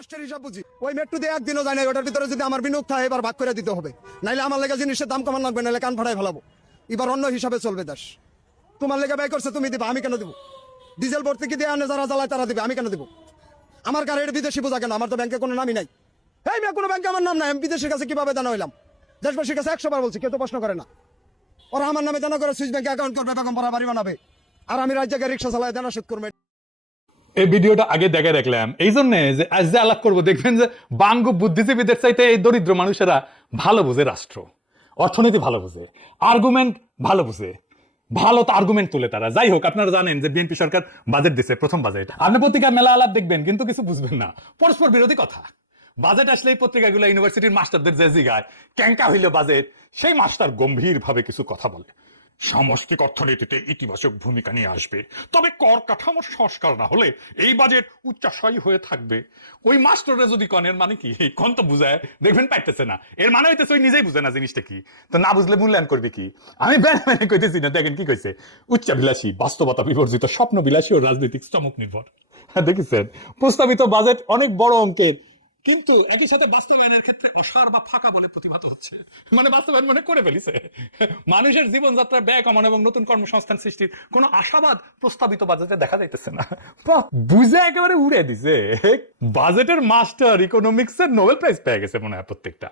রাষ্ট্রের হিসাব বুঝি ওই মেট্রো দিয়ে একদিনও যায় না, ওটার ভিতরে যদি আমার বিনিয়োগ থাকে এবার ভাগ করে দিতে হবে, নাইলে আমার লেগে জিনিসের দাম কমান লাগবে, নাহলে কান ফাটাই ফেলাবো। এবার অন্য হিসাবে চলবে দেশ। তোমার লেগে ব্যয় করছে তুমি দিবা, আমি কেন দিব? ডিজেল ভর্তি কি দিয়ে আনে যারা জ্বালায় তারা দিবে, আমি কেন দিব? আমার কারের বিদেশি বোঝা কেন? আমার তো ব্যাংকে কোনো নামই নাই। এই মেয়ে কোনো ব্যাংকে আমার নাম নাই, আমি বিদেশের কাছে কিভাবে জানা হইলাম? দেশবাসীর কাছে 100 বার বলছি, কেউ তো প্রশ্ন করে না। ওরা আমার নামে জানা করে সুইস ব্যাংকে অ্যাকাউন্ট করবে, বেগম পাড়া বাড়ি বানাবে, আর আমি রাজ্যকে রিক্সা চালায় জানা সুদ করবে। এই ভিডিওটা আগে দেখে রাখলাম এই জন্য যে আজ যে আলাপ করবো দেখবেন যে বাঙ্গু বুদ্ধিজীবীদের চাইতে এই দরিদ্র মানুষেরা ভালো বুঝে রাষ্ট্র, অর্থনীতি ভালো বুঝে, আর্গুমেন্ট ভালো বুঝে, ভালো তো আর্গুমেন্ট তুলে তারা। যাই হোক, আপনারা জানেন যে বিএনপি সরকার বাজেট দিচ্ছে, প্রথম বাজেট। আপনি পত্রিকা মেলা আলাপ দেখবেন কিন্তু কিছু বুঝবেন না, পরস্পর বিরোধী কথা। বাজেট আসলে এই পত্রিকাগুলো ইউনিভার্সিটির মাস্টারদের যে জিগায় ক্যাঙ্কা হইল বাজেট, সেই মাস্টার গম্ভীর ভাবে কিছু কথা বলে। সামষ্টিক অর্থনীতিতে ইতিবাচক ভূমিকা নিয়ে আসবে, তবে কর কাঠামোর সংস্কার না হলে এই বাজেট উচ্চাশয়ী হয়ে থাকবে। ওই মাস্টাররা যদি কনের মানে কি এই কন তো বুঝায় দেখবেন পাইতেছে না, এর মানে হইতেছে ওই নিজেই বুঝে না জিনিসটা কি, তো না বুঝলে মূল্যায়ন করবে কি? আমি বেড়ে কইতেছি না, দেখেন কি কইছে, উচ্চাবিলাসী, বাস্তবতা বিবর্জিত, স্বপ্ন বিলাসী ও রাজনৈতিক চমক নির্ভর। দেখেছেন, প্রস্তাবিত বাজেট অনেক বড় অঙ্কের, কিন্তু একই সাথে বাস্তবায়নের ক্ষেত্রে অসার বা ফাঁকা বলে প্রতিভাত হচ্ছে। মানে বাস্তবায়ন মনে করে ফেলিছে। মানুষের জীবনযাত্রার ব্যয় কমানো এবং নতুন কর্মসংস্থান সৃষ্টির কোনো আশাবাদ প্রস্তাবিত বাজেটে দেখা যাইতেছে না। বুঝে একেবারে উড়ে দিছে। বাজেটের মাস্টার ইকোনমিক্সের নোবেল প্রাইজ পেয়ে গেছে মনে হয় প্রত্যেকটা।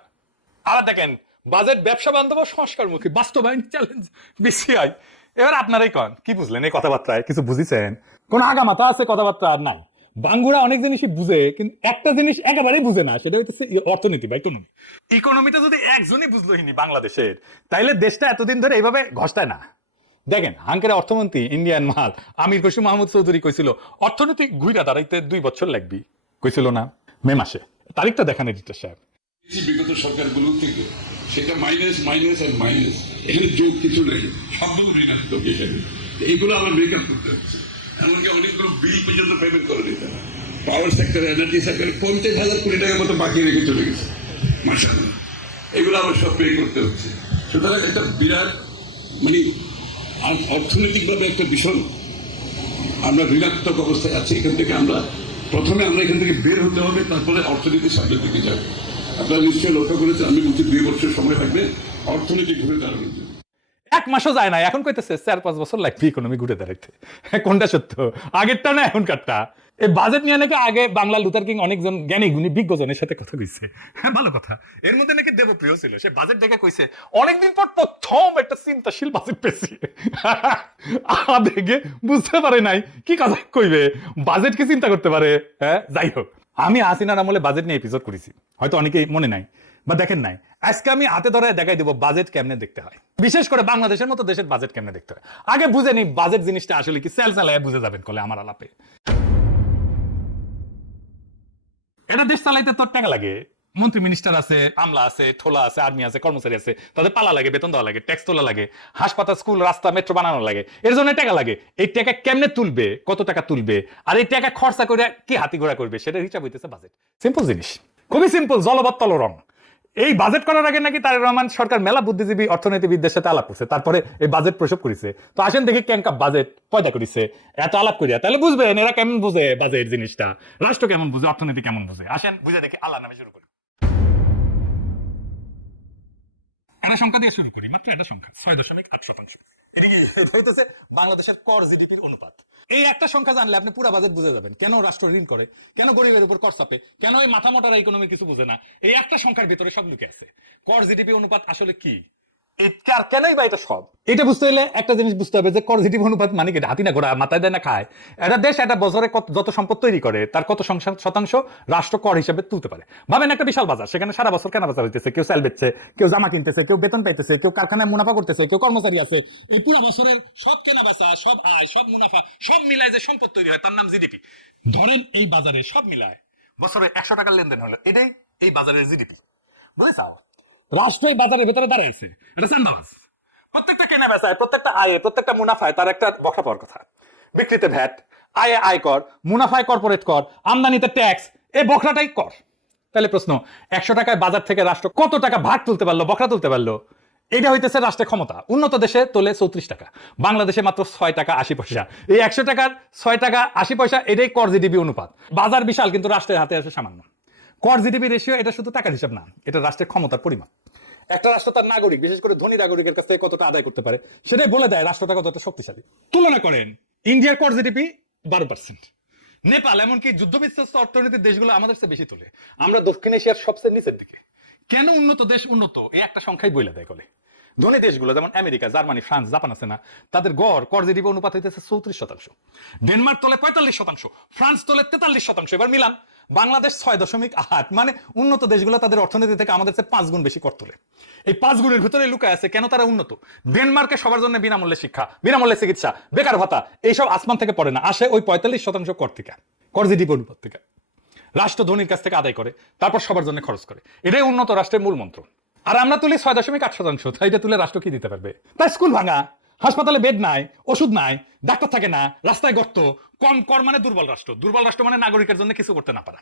আর দেখেন, বাজেট ব্যবসা বান্ধব সংস্কারমুখী, বাস্তবায়ন চ্যালেঞ্জ বিসিআই। এবার আপনারাই কন, কি বুঝলেন এই কথাবার্তায়? কিছু বুঝিছেন? কোন আগামাথা আছে কথাবার্তা আর নাই। বাঙ্গুরা অনেক জিনিসই বুঝে, কিন্তু একটা জিনিস একেবারেই বুঝে না, সেটা হচ্ছে অর্থনীতি বা ইকোনমি। ইকোনমিটা যদি একজনই বুঝলোইনি বাংলাদেশের, তাইলে দেশটা এতদিন ধরে এইভাবে ঘষটায় না। দেখেন, হাঙ্কের অর্থমন্ত্রী ইন্ডিয়ান মাল আমির বশির মাহমুদ চৌধুরী কইছিল অর্থনীতি ঘুইরা দাঁড়াইতে 2 বছর লাগবে, কইছিল না মে মাসে? তারিখটা দেখেন এডিটর সাহেব। বিগত সরকারগুলো থেকে সেটা মাইনাস মাইনাস আর মাইনাস, এখানে যোগ কিছু নেই, সবগুলো ঋণাত্মক হিসেবে। এইগুলো আবার মেকআপ করতে হচ্ছে। এমনকি অনেকগুলো বিল পর্যন্ত পেমেন্ট করে দিতে হবে। পাওয়ার সেক্টর, এনার্জি সেক্টরে 50,000 কোটি টাকার মতো বাকি রেখে চলে গেছে মাসাল্লাহ। এগুলো আবার সব পে করতে হচ্ছে। সুতরাং একটা বিরাট মানে অর্থনৈতিকভাবে একটা ভীষণ আমরা ঋণাত্মক অবস্থায় আছি। এখান থেকে প্রথমে আমরা এখান থেকে বের হতে হবে, তারপরে অর্থনীতি সামনের দিকে যাবে। আপনারা নিশ্চয়ই লক্ষ্য করেছেন, আমি বলছি 2 বছর সময় লাগবে অর্থনীতি ঘুরে দাঁড়ানোর জন্য। 1 মাসও যায় না, এখন কইতেছে 4-5 বছর লাগবে ইকোনমি ঘুরে দাঁড়াইতে। কোনটা সত্য, আগেরটা না এখনকারটা? এই বাজেট নিয়ে নাকি আগে বাংলা লুথার কিং অনেকজন জ্ঞানী গুণী বিজ্ঞজনের সাথে কথা কইছে। হ্যাঁ, ভালো কথা। এর মধ্যে নাকি দেবপ্রিয় ছিল, সে বাজেট দেখে কইছে অনেকদিন পর প্রথম একটা চিন্তাশীল বাজেট পেয়েছি। দেখে বুঝতে পারে নাই কি কথা কইবে, বাজেট কি চিন্তা করতে পারে? হ্যাঁ, যাই হোক, আমি হাসিনার আমলে বাজেট নিয়ে এপিসোড করেছি, হয়তো অনেকেই মনে নাই বা দেখেন নাই। আজকে আমি হাতে ধরে দেখাই দেবো বাজেট কেমনে দেখতে হয়, বিশেষ করে বাংলাদেশের মতো দেশের বাজেট কেমনে দেখতে হয়। আগে বুঝে নি বাজেট জিনিসটা আসলে কি, সেল চালায় বুঝে যাবেন কলে আমার আলাপে। এটা দেশ চালাইতে তোর টাকা লাগে, মন্ত্রী মিনিস্টার আছে, আমলা আছে, ঠোলা আছে, আর্মি আছে, কর্মচারী আছে, তাদের পালা লাগে, বেতন দেওয়া লাগে, ট্যাক্স তোলা লাগে, হাসপাতাল, স্কুল, রাস্তা, মেট্রো বানানো লাগে, এর জন্য টাকা লাগে। এই টাকা কেমনে তুলবে, কত টাকা তুলবে, আর এই টাকা খরচা করে কি হাতি ঘোড়া করবে, সেটার হিসাব হইতেছে বাজেট। সিম্পল জিনিস, খুবই সিম্পল, জলবত্তল রং। এই বাজেট করার আগে নাকি তারেক রহমান সরকার মেলা বুদ্ধিজীবী অর্থনীতিবিদদের সাথে আলাপ করছে, তারপরে এই বাজেট প্রসব করেছে। তো আসেন দেখি কেমন বাজেট পয়দা করেছে এত আলাপ করিয়া, তাহলে বুঝবেন এরা কেমন বুঝে বাজেট জিনিসটা, রাষ্ট্র কেমন বুঝে, অর্থনীতি কেমন বুঝে। আসেন বুঝে দেখি, আল্লাহ নামে শুরু করি। একটা সংখ্যা দিয়ে শুরু করি, মাত্র একটা সংখ্যা, 6.8%। এটা বাংলাদেশের কর জিডিপির অনুপাত। এই একটা সংখ্যা জানলে আপনি পুরো বাজেট বুঝে যাবেন, কেন রাষ্ট্র ঋণ করে, কেন গরিবের উপর কর চাপে, কেন এই মাথা মোটারা ইকোনমির কিছু বুঝে না। এই একটা সংখ্যার ভিতরে সব লুকে আছে। কর জিডিপি অনুপাত আসলে কি, কেনই বা এটা সব, এটা বুঝতে হলে একটা জিনিস বুঝতে হবে যে কর জিডিপি অনুপাত মানে কি, হাতি না ঘোড়া, মাথায় দেয় না খায়। একটা দেশ একটা বছরে যত সম্পদ তৈরি করে তার কত শতাংশ রাষ্ট্র কর হিসেবে তুলতে পারে। ভাবেন একটা বিশাল বাজার, সেখানে সারা বছর কেনা বেচা হইতেছে, কেউ সেল বেচছে, কেউ জামা কিনতেছে, কেউ বেতন পাইতেছে, কেউ কারখানায় মুনাফা করতেছে, কেউ কর্মচারী আছে। এই পুরো বছরের সব কেনা বেচা, সব আয়, সব মুনাফা, সব মিলায় যে সম্পদ তৈরি হয় তার নাম জিডিপি। ধরেন এই বাজারে সব মিলায় বছরে 100 টাকার লেনদেন হলো, এটাই এই বাজারের জিডিপি। বুঝেছাও, রাষ্ট্র এই বাজারের ভেতরে দাঁড়াইছে, এটা চান্দাবাজ। প্রত্যেকটা কেনা বেচায়, প্রত্যেকটা আয়ে, প্রত্যেকটা মুনাফায় তার একটা বখরা পাওয়ার কথা। বিক্রিতে ভ্যাট, আয়ে আয়কর, মুনাফায় কর্পোরেট কর, আমদানিতে ট্যাক্স, এই বখরাটাই কর। তাহলে প্রশ্ন, 100 টাকায় বাজার থেকে রাষ্ট্র কত টাকা ভাগ তুলতে পারলো, বখরা তুলতে পারলো? এটা হইতেছে রাষ্ট্রের ক্ষমতা। উন্নত দেশে তোলে 34 টাকা, বাংলাদেশে মাত্র 6 টাকা 80 পয়সা। এই 100 টাকার 6 টাকা 80 পয়সা, এটাই কর জিডিপি অনুপাত। বাজার বিশাল, কিন্তু রাষ্ট্রের হাতে আছে সামান্য। কর জিডিপি রেশিও এটা শুধু টাকার হিসাব না, এটা রাষ্ট্রের ক্ষমতার পরিমাপ। একটা রাষ্ট্র তার নাগরিক, বিশেষ করে ধনী নাগরিকের কাছ থেকে কতটা আদায় করতে পারে সেটাই বলে দেয় রাষ্ট্রটা কতটা শক্তিশালী। তুলনা করেন ইন্ডিয়ার কর জিডিপি 12%, নেপাল এমনকি যুদ্ধবিধ্বস্ত অর্থনীতির দেশগুলো আমাদের চেয়ে বেশি তোলে, আমরা দক্ষিণ এশিয়ার সবচেয়ে নিচের দিকে। কেন উন্নত দেশ উন্নত এই একটা সংখ্যাই বলে দেয় বলে। ধনী দেশগুলো যেমন আমেরিকা, জার্মানি, ফ্রান্স, জাপান আছে না, তাদের গড় কর জিডিপি অনুপাত হইতেছে 34%, ডেনমার্ক তোলে 45%, ফ্রান্স তোলে 43%। এবার মিলান বাংলাদেশ 6.8, মানে উন্নত দেশগুলো তাদের অর্থনীতি থেকে আমাদের চেয়ে 5 গুণ বেশি কর তোলে। এই 5 গুণের ভিতরে লুকায় আছে কেন তারা উন্নত। ডেনমার্কে সবার জন্য বিনামূল্যে শিক্ষা, বিনামূল্যে চিকিৎসা, বেকার ভাতা, এইসব আসমান থেকে পড়ে না, আসে ওই 45% কর থেকে, কর জিডিপি অনুপাত থেকে। রাষ্ট্র ধনীর কাছ থেকে আদায় করে, তারপর সবার জন্য খরচ করে, এটাই উন্নত রাষ্ট্রের মূল মন্ত্র। আর আমরা তুলি 6.8%, তাই এটা তুলে রাষ্ট্র কি দিতে পারবে? তাই স্কুল ভাঙা, হাসপাতালে বেড নাই, ওষুধ নাই, ডাক্তার থাকে না, রাস্তায় গর্ত, কম কর মানে দুর্বল রাষ্ট্র, দুর্বল রাষ্ট্র মানে নাগরিকের জন্য কিছু করতে না পারা।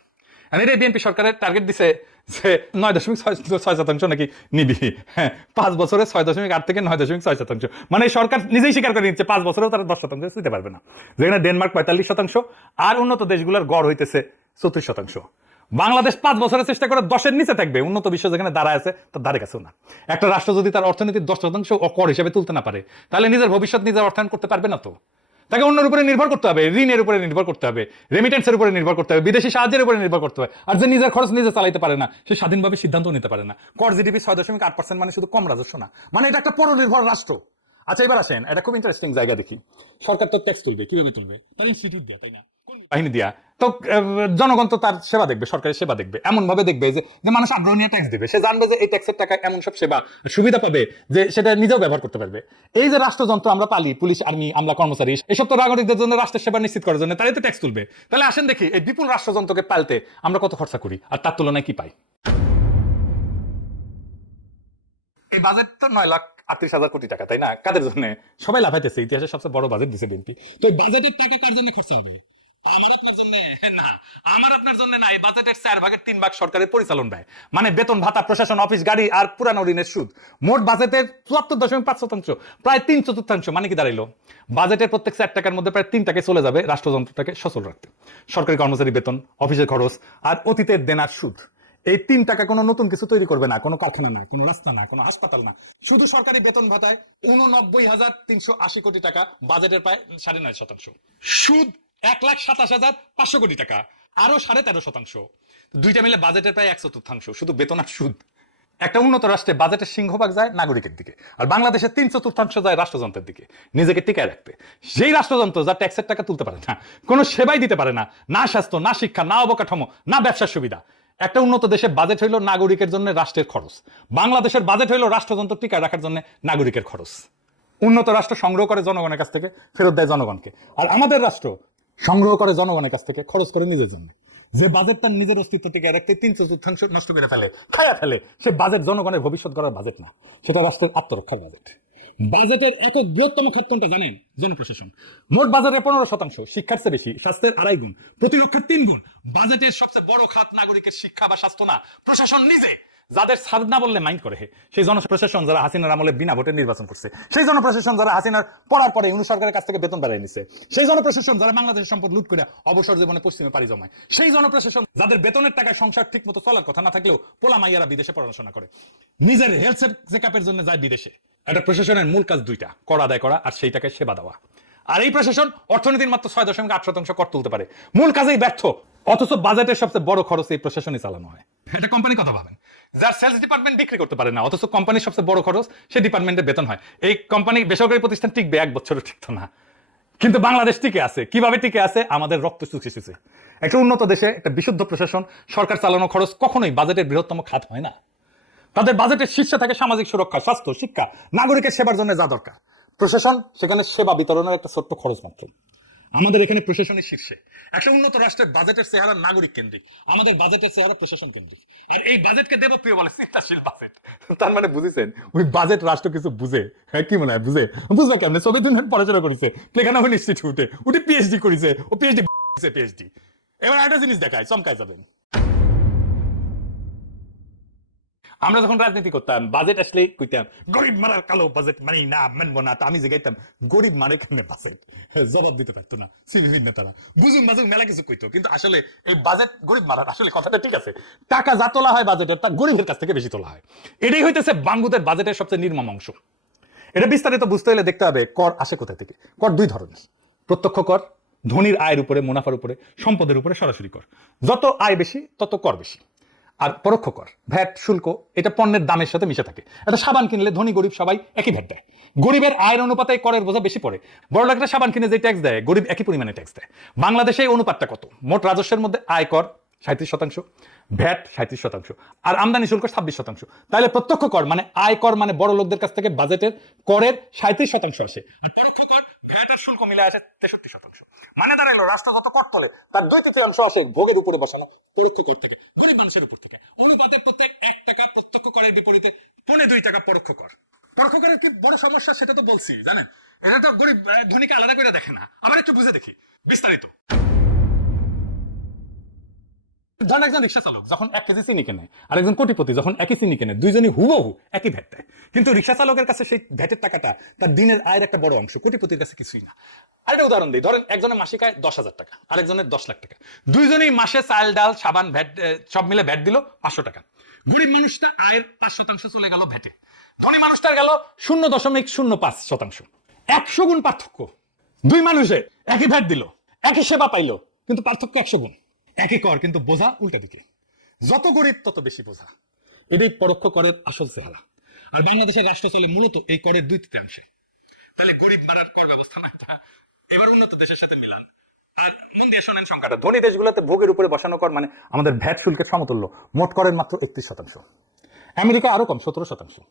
আর এটাই বিএনপি সরকারের টার্গেট দিছে যে 9.6% নাকি নিবি। হ্যাঁ, 5 বছরে 6.8 থেকে 9.6%, মানে সরকার নিজেই স্বীকার করে নিচ্ছে 5 বছরেও তারা 10% দিতে পারবে না। যেখানে ডেনমার্ক 45% আর উন্নত দেশগুলোর গড় হইতেছে 34%। বাংলাদেশ 5 বছরের চেষ্টা করে 10-এর নিচে থাকবে, উন্নত বিশ্ব যেখানে দাঁড়ায় আছে তার ধারে কাছেও না। একটা রাষ্ট্র যদি তার অর্থনীতির 10% কর হিসেবে তুলতে না পারে, তাহলে নিজের ভবিষ্যৎ নিজের অর্থায়ন করতে পারবে না। তো তাকে অন্যের উপরে নির্ভর করতে হবে, ঋণের উপরে নির্ভর করতে হবে, রেমিটেন্সের উপরে নির্ভর করতে হবে, বিদেশি সাহায্যের উপরে নির্ভর করতে হবে। আর যে নিজের খরচ নিজে চালাইতে পারে না, সে স্বাধীনভাবে সিদ্ধান্ত নিতে পারে না। কর জিডিপি 6.8% মানে শুধু কম রাজস্ব না, মানে এটা একটা পরনির্ভর রাষ্ট্র। আচ্ছা এবার আসেন, এটা খুব ইন্টারেস্টিং জায়গা দেখি। সরকার তো ট্যাক্স তুলবে, কিভাবে তুলবে? তার ইনস্টিটিউট দিয়া, তাই না, বাহিনী দিয়া। তো জনগণ তো তার সেবা দেখবে, সরকারের সেবা দেখবে, এমন ভাবে দেখবে যে মানুষ আগ্রহ নিয়ে ট্যাক্স দিবে, সে জানবে যে এই ট্যাক্সের টাকা এমন সব সেবা সুবিধা পাবে যে সেটা নিজেও ব্যবহার করতে পারবে। এই যে রাষ্ট্রযন্ত্র আমরা পালি, পুলিশ, আর্মি, আমলা, কর্মচারী, এসব তো নাগরিকদের জন্য রাষ্ট্রের সেবা নিশ্চিত করার জন্য, তারাই তো ট্যাক্স তুলবে। তাহলে আসেন দেখি এই বিপুল রাষ্ট্রযন্ত্রকে পালতে আমরা কত খরচা করি আর তার তুলনায় কি পাই। এই বাজেট তো 9,38,000 কোটি টাকা, তাই না? কাদের জন্য? সবাই লাফাইতেছে, ইতিহাসের সবচেয়ে বড় বাজেট দিছে বিএনপি। তো এই বাজেটের টাকা কার জন্য খরচা হবে? আমার আপনার জন্য না, আমার আপনার জন্য না। এই বাজেটের 4/3 সরকারের পরিচালন ব্যয়, মানে বেতন ভাতা, প্রশাসন, অফিস, গাড়ি আর পুরানো ঋণের সুদ। মোট বাজেটের 74.5%, প্রায় 3/4, মানে কি দাঁড়াইলো? বাজেটের প্রত্যেক 4 টাকার মধ্যে প্রায় 3 টাকা চলে যাবে রাষ্ট্রযন্ত্রটাকে সচল রাখতে, সরকারি কর্মচারী বেতন, অফিসের খরচ আর অতীতের দেনার সুদ। এই 3 টাকা কোনো নতুন কিছু তৈরি করবে না, কোনো কারখানা না, কোনো রাস্তা না, কোনো হাসপাতাল না, শুধু সরকারি বেতন ভাতায় 89,380 কোটি টাকা, বাজেটের প্রায় 9.5%। সুদ 1,27,500 কোটি টাকা, আরো 13.5%। দুইটা মিলে বাজেটের প্রায় 1/4, শুধু বেতন আর সুদ। একটা উন্নত রাষ্ট্রে বাজেটের সিংহভাগ যায় নাগরিকের দিকে, আর বাংলাদেশের 3/4 যায় রাষ্ট্রযন্ত্রের দিকে, নিজেকে টিকায় রাখতে। সেই রাষ্ট্রযন্ত্র যা ট্যাক্সের টাকা তুলতে পারে না, কোনো সেবাই দিতে পারে না, না স্বাস্থ্য, না শিক্ষা, না অবকাঠামো, না ব্যবসার সুবিধা। একটা উন্নত দেশের বাজেট হইল নাগরিকের জন্য রাষ্ট্রের খরচ, বাংলাদেশের বাজেট হইল রাষ্ট্রযন্ত্র টিকায় রাখার জন্য নাগরিকের খরচ। উন্নত রাষ্ট্র সংগ্রহ করে জনগণের কাছ থেকে, ফেরত দেয় জনগণকে, আর আমাদের রাষ্ট্র সংগ্রহ করে জনগণের কাছ থেকে, খরচ করে নিজের জন্য। যে বাজেট তার নিজের অস্তিত্ব টিকে রাখতে 3/4 নষ্ট করে ফেলে, খায়া ফেলে, সে বাজেট জনগণের ভবিষ্যৎ গড়ার বাজেট না, সেটা রাষ্ট্রের আত্মরক্ষার বাজেট। বাজেটের একক বৃহত্তম খাত কোনটা জানেন? জনপ্রশাসন। মোট বাজেটের 15%, শিক্ষার চেয়ে বেশি, স্বাস্থ্যের 2.5 গুণ, প্রতিরক্ষার 3 গুণ। বাজেটের সবচেয়ে বড় খাত নাগরিকের শিক্ষা বা স্বাস্থ্য না, প্রশাসন নিজে। যাদের সাদ না বললে মাইন্ড করে, সেই জনপ্রশাসন যারা হাসিনার আমলে বিনা ভোটে নির্বাচন করছে, সেই জনপ্রশাসন যারা হাসিনার পড়ার পরে ইউনূস সরকারের কাছ থেকে বেতন বাড়াই নিছে, সেই জনপ্রশাসন যারা বাংলাদেশের সম্পদ লুট করে অবসর জীবনে পশ্চিমে পাড়ি জমায়, সেই জনপ্রশাসন যাদের বেতনের টাকায় সংসার ঠিক মতো চলার কথা না থাকলেও পোলা মাইয়ারা বিদেশে পড়াশোনা করে, নিজের হেলথ চেকআপের জন্য যায় বিদেশে। একটা প্রশাসনের মূল কাজ দুইটা, কর আদায় করা আর সেই টাকায় সেবা দেওয়া। আর এই প্রশাসন অর্থনীতির মাত্র 6.8% কর তুলতে পারে, মূল কাজেই ব্যর্থ। অথচ বাজেটের সবচেয়ে বড় খরচ এই প্রশাসনই চালানো হয়। এটা কোম্পানি কথা ভাবেন, যার সেলস ডিপার্টমেন্ট বিক্রি করতে পারে না, অথচ কোম্পানির সবচেয়ে বড় খরচ সেই ডিপার্টমেন্টের বেতন হয়। এই কোম্পানি, বেসরকারি প্রতিষ্ঠান টিকবে 1 বছরও টিকতো না, কিন্তু বাংলাদেশ টিকে আছে। কিভাবে টিকে আছে? আমাদের রক্ত চুষে। একটা উন্নত দেশে একটা বিশুদ্ধ প্রশাসন, সরকার চালানো খরচ কখনোই বাজেটের বৃহত্তম খাত হয় না। তাদের বাজেটের শীর্ষে থাকে সামাজিক সুরক্ষা, স্বাস্থ্য, শিক্ষা, নাগরিকের সেবার জন্য যা দরকার। প্রশাসন সেখানে সেবা বিতরণের একটা ছোট্ট খরচ মাত্র। আমাদের এখানে প্রশাসনের শীর্ষে। একটা উন্নত রাষ্ট্রের বাজেটের চেহারা নাগরিক কেন্দ্রিক, আমাদের বাজেটের চেহারা প্রশাসন কেন্দ্রিক। আর এই বাজেটকে দেবপ্রিয় বলে চিন্তাশীল বাজেট। তার মানে বুঝেছেন, ওই বাজেট রাষ্ট্র কিছু বুঝে। হ্যাঁ, কি মনে হয় বুঝবে কেমনে? 14 দিন পড়াশোনা করেছে প্লেখানগর ইনস্টিটিউটে, উঠে পিএইচডি করেছে, ও পিএইচডি। এবার একটা জিনিস দেখায়, চমকায় যাবেন। আমরা যখন রাজনীতি করতাম বাজেট আসলেই কইতাম গরিব মারার কালো বাজেট মানে না মানবো না, তো আমি যে গাইতাম গরিব মারে কেন বাজেট, জবাব দিতে পারতো না সিভিল নেতারা, বুঝুন বাজুন মেলা কিছু কইতো, কিন্তু আসলে এই বাজেট গরিব মারার আসলে কথাটা ঠিক আছে, টাকা যা তোলা হয় বাজেটের তা গরিবের কাছ থেকে বেশি তোলা হয়। এটাই হইতেছে বাঙ্গুদের বাজেটের সবচেয়ে নির্মম অংশ। এটা বিস্তারিত বুঝতে হলে দেখতে হবে কর আসে কোথা থেকে। কর দুই ধরনের, প্রত্যক্ষ কর ধনীর আয়ের উপরে, মুনাফার উপরে, সম্পদের উপরে সরাসরি কর, যত আয় বেশি তত কর বেশি। আর পরোক্ষ কর ভ্যাট শুল্ক, এটা পণ্যের দামের সাথে মিশে থাকে। একটা সাবান কিনলে ধনী গরিব সবাই একই ভ্যাট দেয়, গরিবের আয়ের অনুপাতে করের বোঝা বেশি পড়ে। বড় লোকটা সাবান কিনে যে ট্যাক্স দেয় গরিব একই পরিমাণে ট্যাক্স দেয়। বাংলাদেশে এই অনুপাতটা কত? মোট রাজস্বের মধ্যে আয়কর 37%, ভ্যাট 37%, আর আমদানি শুল্ক 26%। তাহলে প্রত্যক্ষ কর মানে আয়কর মানে বড় লোকদের কাছ থেকে বাজেটের করের 37% আসে, আর পরোক্ষ কর ভ্যাট আর শুল্ক মিলে আসে 63%। মানে দাঁড়ালো রাষ্ট্র কত কর তোলে তার 2/3 আসে ভোগের উপরে বসানো পরোক্ষ কর থেকে, গরিব মানুষের উপর থেকে। অনুপাতে প্রত্যেক 1 টাকা প্রত্যক্ষ করের বিপরীতে 2.25 টাকা পরোক্ষ কর। পরোক্ষ করের কি বড় সমস্যা সেটা তো বলছি, জানেন? এটা তো গরিব ধনীকে আলাদা করে দেখে না। আবার একটু বুঝে দেখি বিস্তারিত। ধরেন একজন রিক্সা চালক যখন 1 কেজি চিনি কেনে, আর একজন কোটিপতি যখন একই চিনি কেনে, দুইজনই হুবহু একই ভ্যাট দেয়, কিন্তু রিক্সা চালকের কাছে সেই ভ্যাটের টাকাটা তার দিনের আয়ের একটা বড় অংশ, কোটিপতির কাছে কিছুই না। আরেকটা উদাহরণ দিই, ধরেন একজনের মাসিক আয় 10,000 টাকা, আরেকজনের 10 লাখ টাকা, দুইজনই মাসে চাল ডাল সাবান ভ্যাট সব মিলে ভ্যাট দিল 500 টাকা। গরিব মানুষটা আয়ের 5% চলে গেল ভ্যাটে, ধনী মানুষটার গেল 0.05%। 100 গুণ পার্থক্য। দুই মানুষের একই ভ্যাট দিল, একই সেবা পাইলো, কিন্তু পার্থক্য 100 গুণ। একই কর কিন্তু বোঝা উল্টা দিকে, যত গরিব তত বেশি বোঝা। এটাই পরোক্ষ করের আসল চেহারা। আর বাংলাদেশের রাষ্ট্র চলে মূলত এই করের 2/3। তাহলে গরিব মারার কর ব্যবস্থা না, এবার উন্নত দেশের সাথে মিলান। আর মন দিয়ে শোনেন সংখ্যাটা, ধনী দেশগুলোতে ভোগের উপরে বসানো কর মানে আমাদের ভ্যাট শুল্কের সমতুল্য, মোট করের মাত্র 31%। আমেরিকা আরো কম, 17%।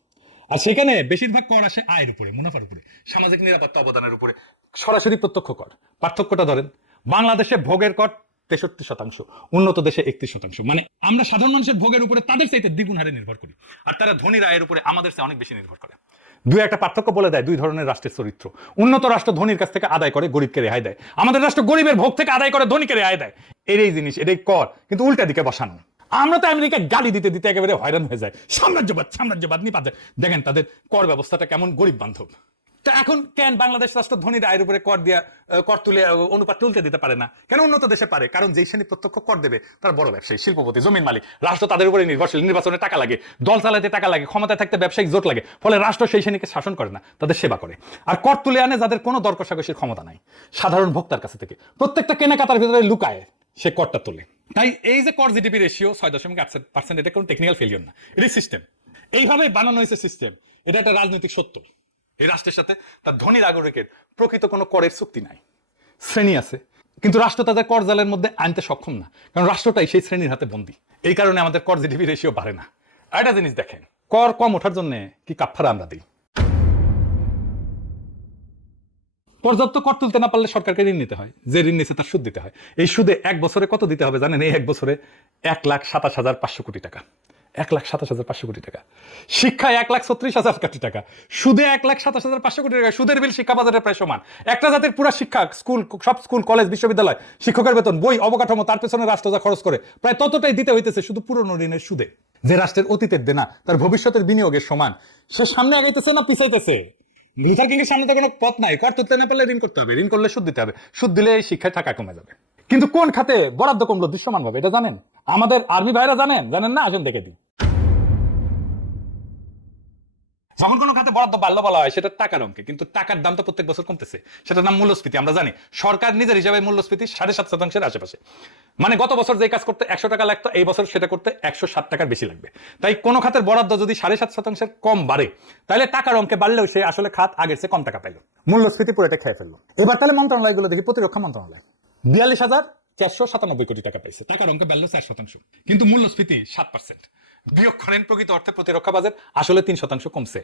আর সেখানে বেশিরভাগ কর আসে আয়ের উপরে, মুনাফার উপরে, সামাজিক নিরাপত্তা অবদানের উপরে, সরাসরি প্রত্যক্ষ কর। পার্থক্যটা ধরেন, বাংলাদেশে ভোগের কর 63%, উন্নত দেশে 31%। মানে আমরা সাধারণ মানুষের ভোগের উপরে তাদের চাইতে দ্বিগুণ হারে নির্ভর করি, আর তারা ধনীর আয়ের উপরে আমাদের চেয়ে অনেক বেশি নির্ভর করে। দুই একটা পার্থক্য বলে দেয় দুই ধরনের রাষ্ট্রের চরিত্র। উন্নত রাষ্ট্র ধনীর কাছ থেকে আদায় করে গরিবকে রেহাই দেয়, আমাদের রাষ্ট্র গরিবের ভোগ থেকে আদায় করে ধনীকে রেহাই দেয়। এটাই জিনিস, এটাই কর, কিন্তু উল্টা দিকে বসানো। আমরা তো আমেরিকা গালি দিতে দিতে একেবারে হয়রান হয়ে যায়, সাম্রাজ্যবাদ সাম্রাজ্যবাদ নিপাতে। দেখেন তাদের কর ব্যবস্থাটা কেমন গরিব বান্ধব। তো এখন কেন বাংলাদেশ রাষ্ট্র ধনীর আয়ের উপরে কর দিয়া কর তুলে অনুপাত তুলতে দিতে পারে না? কেন উন্নত দেশে পারে? কারণ যেই শ্রেণী প্রত্যক্ষ কর দেবে তারা বড় ব্যবসায়ী, শিল্পপতি, জমির মালিক। রাষ্ট্র তাদের উপরে নির্ভরশীল, নির্বাচনে টাকা লাগে, দল চালাতে টাকা লাগে, ক্ষমতায় থাকতে ব্যবসায়িক জোট লাগে, ফলে রাষ্ট্র সেই শ্রেণীকে শাসন করে না, তাদের সেবা করে। আর কর তুলে আনে যাদের কোনো দর কষাকষির ক্ষমতা নাই, সাধারণ ভোক্তার কাছে থেকে প্রত্যেকটা কেনাকাটার ভিতরে লুকায় সে করটা তোলে। তাই এই যে কর জিডিপি রেশিও 6.8%, এটা কোনো টেকনিক্যাল ফেলিওর না, এটি সিস্টেম। এইভাবে বানানো হয়েছে সিস্টেম, এটা একটা রাজনৈতিক সত্য। এই রাষ্ট্রের সাথে তার ধনী নাগরিকের প্রকৃত কোনো করের চুক্তি নাই, শ্রেণী আছে, কিন্তু রাষ্ট্র তাদের কর জালের মধ্যে আনতে সক্ষম না, কারণ রাষ্ট্রটাই সেই শ্রেণীর হাতে বন্দী। এই কারণে আমাদের কর জিডিপি রেশিও বাড়ে না। আর একটা জিনিস দেখেন, কর কম ওঠার জন্য কি কাফারা আমরা দিই। পর্যাপ্ত কর তুলতে না পারলে সরকারকে ঋণ নিতে হয়, যে ঋণ নিচ্ছে তার সুদ দিতে হয়। এই সুদে 1 বছরে কত দিতে হবে জানেন? এই 1 বছরে 1,27,500 কোটি টাকা। 1,27,500 কোটি টাকা। শিক্ষায় 1,36,000 কোটি টাকা, সুদে 1,27,500 কোটি টাকা। সুদের বিল শিক্ষা বাজারের প্রায় সমান। একটা জাতির পুরো শিক্ষা, স্কুল, সব স্কুল, কলেজ, বিশ্ববিদ্যালয়, শিক্ষকের বেতন, বই, অবকাঠামো, তার পেছনে রাষ্ট্র যা খরচ করে প্রায় ততটাই দিতে হইতেছে শুধু পুরনো ঋণের সুদে। যে রাষ্ট্রের অতীতের দেনা তার ভবিষ্যতের বিনিয়োগের সমান, সে সামনে আগাইতেছে না পিছাইতেছে? লুথার কিং এর সামনে তো কোনো পথ নাই। কর তুলতে না পারলে ঋণ করতে হবে, ঋণ করলে সুদ দিতে হবে, সুদ দিলে শিক্ষায় টাকা কমে যাবে। কিন্তু কোন খাতে বরাদ্দ কমলো দৃশ্যমান ভাবে, এটা জানেন? আমাদের আর্মি ভাইরা জানেন? জানেন না? আসেন দেখে দিই। যখন কোনো খাতে বরাদ্দ বাড়লো বলা হয় সেটা টাকার অঙ্কে, কিন্তু টাকার দাম তো প্রত্যেক বছর কমতেছে। সেটার নাম মূল্যস্ফীতি। আমরা জানি সরকার নিজের হিসাবে মূল্যস্ফীতি 7.5%-এর আশেপাশে। মানে গত বছর যে কাজ করতে 100 টাকা লাগতো, এই বছর সেটা করতে 160 টাকার বেশি লাগবে। তাই কোনো খাতের বরাদ্দ যদি 7.5%-এর কম বাড়ে, তাহলে টাকার অঙ্কে বাড়লেও সে আসলে খাত আগের চেয়ে কম টাকা পাইলো, মূল্যস্ফীতি পুরোটা খেয়ে ফেললো। এবার তাহলে মন্ত্রণালয়গুলো দেখি, প্রতিরক্ষা মন্ত্রণালয় 42,497 কোটি টাকা পাইছে, টাকার অঙ্কে বাড়লো 4%, কিন্তু মূল্যস্ফীতি 7%। বিয়োগ করেন প্রকৃত অর্থে প্রতিরক্ষা বাজেট আসলে 3% কমছে।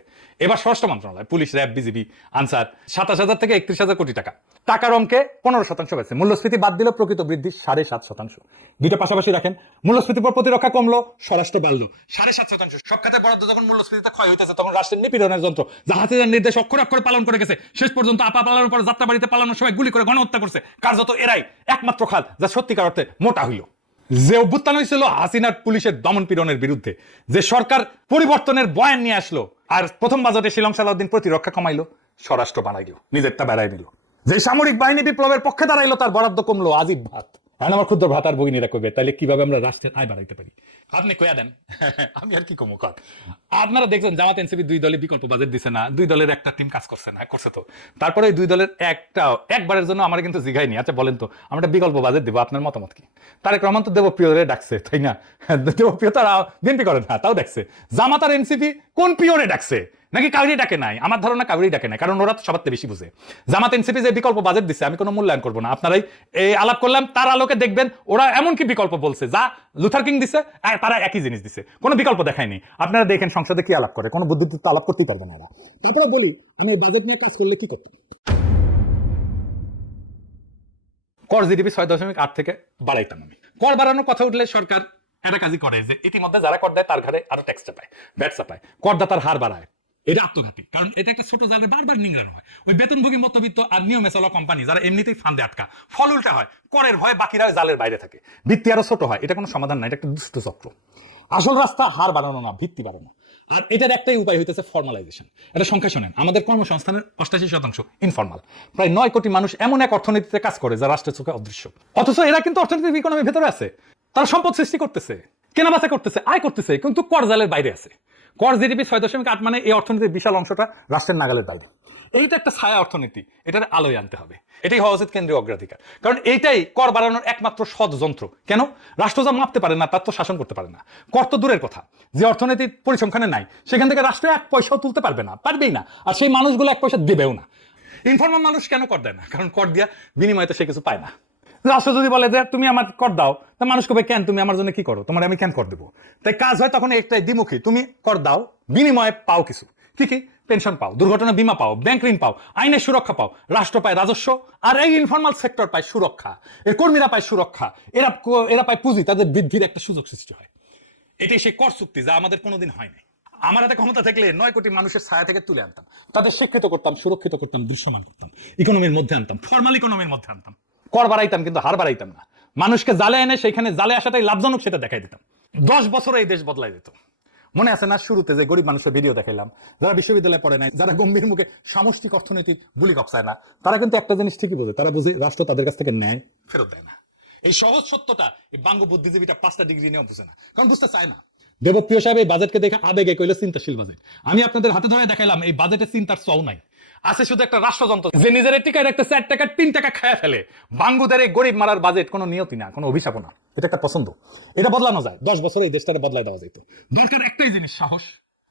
এবার স্বরাষ্ট্র মন্ত্রণালয়, পুলিশ, র্যাব, বিজিবি, আনসার 27,000 থেকে 31,000 কোটি টাকা, টাকার অঙ্কে 15% পাইছে। মূল্যস্ফীতি বাদ দিল, প্রকৃত বৃদ্ধি 7.5%। দুইটা পাশাপাশি রাখেন, মূল্যস্ফীতির পর প্রতিরক্ষা কমলো, স্বরাষ্ট্র বাড়লো 7.5%। সব খাতে বরাদ্দ যখন মূল্যস্ফীতিতে ক্ষয় হইতেছে, তখন রাষ্ট্রের নিপীড়নের যন্ত্র জাহাজের নির্দেশ অক্ষর অক্ষরে পালন করে গেছে, শেষ পর্যন্ত আপা পালানোর পর যাত্রা বাড়িতে পালানোর সময় গুলি করে গণহত্যা করছে। কার্যত এরাই একমাত্র খাত যা সত্যিকার অর্থে মোটা হইল। যে অভ্যুত্থান হয়েছিল হাসিনার পুলিশের দমন পীড়নের বিরুদ্ধে, যে সরকার পরিবর্তনের বয়ান নিয়ে আসলো আর প্রথম বাজেটে শিলং সালাউদ্দিন প্রতিরক্ষা কমাইলো, স্বরাষ্ট্র বানাইলো, নিজেরটা বেড়াই নিল, যে সামরিক বাহিনী বিপ্লবের পক্ষে দাঁড়াইলো তার বরাদ্দ কমলো আজিব ভাত। এখন আমার ক্ষুদ্র ভাতার ভগিনীরা কইবে তাহলে কিভাবে আমরা রাষ্ট্রের আয় বাড়াইতে পারি? আপনি কইয়া দেন, আমি আর কি কমু কর। আপনারা দেখছেন জামাত এনসিপি দুই দলে বিকল্প বাজেট দিছে না, দুই দলের একটা টিম কাজ করছে না, করছে তো। তারপরে এই দুই দলের একবারের জন্য আমার কিন্তু জিগাইনি, আচ্ছা বলেন তো আমরা বিকল্প বাজেট দেবো, আপনার মতামত কি? তারেক রহমান তো দেবপ্রিয়রে ডাকছে, তাই না? দেবপ্রিয় তারা বিএনপি করেন না, তাও ডাকছে। জামাত আর এনসিপি কোন পিওরে ডাকছে? নাকি কাউরি ডাকে নাই? আমার ধারণা কাউরি ডাকে নাই, কারণ ওরা তো সবার বেশি বুঝে। জামাত এনসিপি যে বিকল্প বাজেট দিচ্ছে আমি কোনো মূল্যায়ন করবো না, আপনারাই এই আলাপ করলাম, তার আলোকে দেখবেন ওরা এমন কি বিকল্প বলছে যা লুথার কিং দিছে আর তারা একই জিনিস দিছে, কোনো বিকল্প দেখায়নি। আপনারা দেখেন সংসদে কি আলাপ করে, কোনো বুদ্ধি তো আলাপ করতেই পারবো না ওরা। তারপরে বলি আমি বাজেট নিয়ে কাজ করলে কি করতে, কর জিডিপি 6.8 থেকে বাড়াইতাম আমি। কর বাড়ানোর কথা উঠলে সরকার একটা কাজই করে যে ইতিমধ্যে যারা কর দেয় তার ঘরে আরো ট্যাক্স চাপায়, ভ্যাট চাপায়, করদাতার হার বাড়ায়। এটা আত্মঘাতী, কারণ এটা একটা ছোট জালে বারবার নিংড়ানো হয়। ওই বেতনভোগী মধ্যবিত্ত আর নিয়মে চলা কোম্পানি যারা এমনিতেই ফান্দে আটকা, ফল উল্টা হয়, করের ভয় বাকিরা জালের বাইরে থাকে, ভিত্তি আরো ছোট হয়। এটা কোনো সমাধান না, এটা একটা দুষ্ট চক্র। আসল রাস্তা হার বাড়ানো না, ভিত্তি বাড়ানো। আর এটার একটাই উপায় হইতেছে ফর্মালাইজেশন। এটা সংখ্যা শোনেন, আমাদের কর্মসংস্থানের 88% ইনফর্মাল। প্রায় 9 কোটি মানুষ এমন এক অর্থনীতিতে কাজ করে যা রাষ্ট্রের চোখে অদৃশ্য, অথচ এরা কিন্তু অর্থনৈতিক ইকোনমির ভেতরে আছে। তারা সম্পদ সৃষ্টি করতেছে, কেনাবেচা করতেছে, আয় করতেছে, কিন্তু কর জালের বাইরে আছে। কর জিডিপি 6.8 মানে এই অর্থনীতির বিশাল অংশটা রাষ্ট্রের নাগালের বাইরে। এইটা একটা ছায়া অর্থনীতি, এটার আলোয় আনতে হবে। এটাই হওয়া উচিত কেন্দ্রীয় অগ্রাধিকার, কারণ এইটাই কর বাড়ানোর একমাত্র সৎ যন্ত্র। কেন? রাষ্ট্র যা মাপতে পারে না তার তো শাসন করতে পারে না। কর তো দূরের কথা, যে অর্থনীতির পরিসংখ্যানে নাই সেখান থেকে রাষ্ট্র 1 পয়সাও তুলতে পারবে না, পারবেই না। আর সেই মানুষগুলো 1 পয়সা দেবেও না। ইনফর্মাল মানুষ কেন কর দেয় না? কারণ কর দিয়া বিনিময়ে তো সে কিছু পায় না। রাষ্ট্র যদি বলে যে তুমি আমার কর দাও, তা মানুষ কবে কেন তুমি আমার জন্য কি করো, তোমার আমি কেন কর দেবো? তাই কাজ হয় তখন একটাই দ্বিমুখী, তুমি কর দাও, বিনিময়ে পাও কিছু। কি কি? পেনশন পাও, দুর্ঘটনা বীমা পাও, ব্যাংক ঋণ পাও, আইনের সুরক্ষা পাও, রাষ্ট্র পায় রাজস্ব, আর এই ইনফর্মাল সেক্টর পায় সুরক্ষা, এর কর্মীরা পায় সুরক্ষা, এরা পায় পুঁজি, তাদের বৃদ্ধির একটা সুযোগ সৃষ্টি হয়। এটাই সেই কর চুক্তি যা আমাদের কোনোদিন হয় নাই। আমার হাতে ক্ষমতা থাকলে 9 কোটি মানুষের ছায়া থেকে তুলে আনতাম, তাদের শিক্ষিত করতাম, সুরক্ষিত করতাম, দৃশ্যমান করতাম, ইকোনমির মধ্যে আনতাম, ফর্মাল ইকোনমির মধ্যে আনতাম। কর বাড়াইতাম কিন্তু হার বাড়াইতাম না। মানুষকে জালে এনে সেইখানে জালে আসাটাই লাভজনক সেটা দেখাই দিতাম। 10 বছরে এই দেশ বদলাই দিত। মনে আছে না শুরুতে যে গরিব মানুষের ভিডিও দেখাইলাম, যারা বিশ্ববিদ্যালয়ে পড়ে নাই, যারা গম্ভীর মুখে সামষ্টিক অর্থনৈতিক বুলি কপসায় না, তারা কিন্তু একটা জিনিস ঠিকই বোঝে, তারা বুঝে রাষ্ট্র তাদের কাছ থেকে ন্যায় ফেরত দেয় না। এই সহজ সত্যটা এই বাঙ্গ বুদ্ধিজীবীটা 5টা ডিগ্রি নিয়েও বুঝে না, কারণ বুঝতে চায় না। দেবপ্রিয় সাহেব এই বাজেটকে দেখে আবেগে কইল চিন্তাশীল বাজেট। আমি আপনাদের হাতে ধরে দেখাইলাম এই বাজেটে চিন্তার চৌ নাই, আছে শুধু একটা রাষ্ট্রযন্ত্র যে নিজের টিকায় রাখতে 4 টাকা 3 টাকা খায়া ফেলে। বাঙ্গুদের এই গরিব মারার বাজেট কোনো নিয়তি না, কোনো অভিশাপ না, এটা একটা পছন্দ। এটা বদলানো যায়, 10 বছরে এই দেশটাকে বদলাই দেওয়া যেত। দরকার একটাই জিনিস, সাহস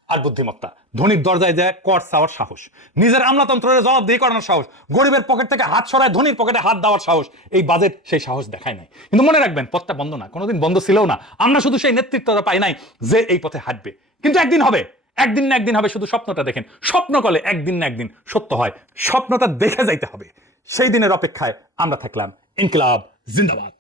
আর বুদ্ধিমত্তা। ধনীর দরজায় যায় কর চাওয়ার সাহস, নিজের আমলাতন্ত্রের জবাবদিহি করানোর সাহস, গরিবের পকেট থেকে হাত সরায় ধনীর পকেটে হাত দেওয়ার সাহস। এই বাজেট সেই সাহস দেখায় নাই। কিন্তু মনে রাখবেন, পথটা বন্ধ না, কোনোদিন বন্ধ ছিলও না। আমরা শুধু সেই নেতৃত্বটা পাই নাই যে এই পথে হাঁটবে, কিন্তু একদিন হবে, একদিন না একদিন হবে। শুধু স্বপ্নটা দেখেন, স্বপ্ন করলে একদিন না একদিন সত্য হয়। স্বপ্নটা দেখে যাইতে হবে, সেই দিনের অপেক্ষায় আমরা থাকলাম। ইনকিলাব জিন্দাবাদ।